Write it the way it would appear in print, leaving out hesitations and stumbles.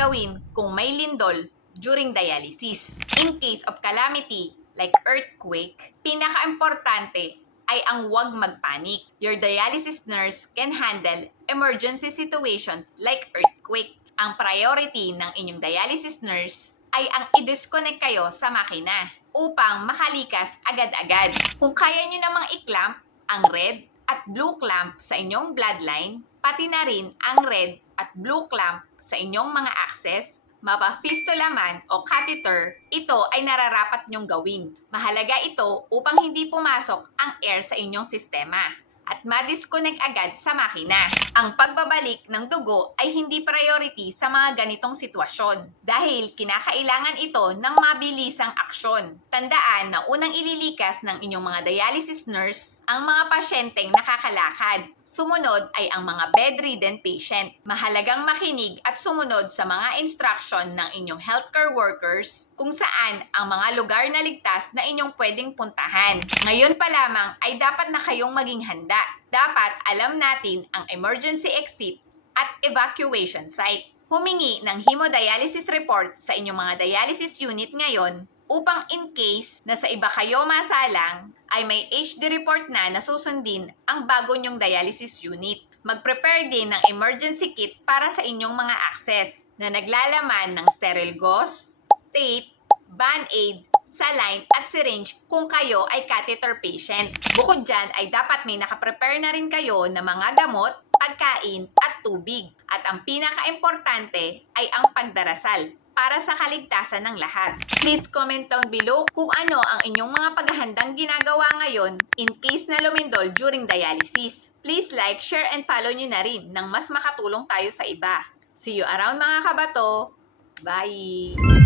gawin kung may lindol during dialysis. In case of calamity like earthquake, pinaka-importante ay ang huwag magpanik. Your dialysis nurse can handle emergency situations like earthquake. Ang priority ng inyong dialysis nurse ay ang i-disconnect kayo sa makina upang makalikas agad-agad. Kung kaya nyo namang i-clamp ang red at blue clamp sa inyong bloodline, pati na rin ang red at blue clamp sa inyong mga access, mapa-fistula man o catheter, ito ay nararapat nyong gawin. Mahalaga ito upang hindi pumasok ang air sa inyong sistema at ma-disconnect agad sa makina. Ang pagbabalik ng dugo ay hindi priority sa mga ganitong sitwasyon dahil kinakailangan ito ng mabilisang aksyon. Tandaan na unang ililikas ng inyong mga dialysis nurse ang mga pasyenteng nakakalakad. Sumunod ay ang mga bedridden patient. Mahalagang makinig at sumunod sa mga instruction ng inyong healthcare workers kung saan ang mga lugar na ligtas na inyong pwedeng puntahan. Ngayon pa lamang ay dapat na kayong maging handa. Dapat alam natin ang emergency exit at evacuation site. Humingi ng hemodialysis report sa inyong mga dialysis unit ngayon upang in case na sa iba kayo masalang ay may HD report na susundin ang bago nyong dialysis unit. Mag-prepare din ng emergency kit para sa inyong mga access na naglalaman ng sterile gauze, tape, band-aid, saline at syringe kung kayo ay catheter patient. Bukod dyan ay dapat may nakaprepare na rin kayo na mga gamot, pagkain at tubig. At ang pinaka-importante ay ang pagdarasal para sa kaligtasan ng lahat. Please comment down below kung ano ang inyong mga paghahandang ginagawa ngayon in case na lumindol during dialysis. Please like, share, and follow nyo na rin nang mas makatulong tayo sa iba. See you around mga kabato! Bye!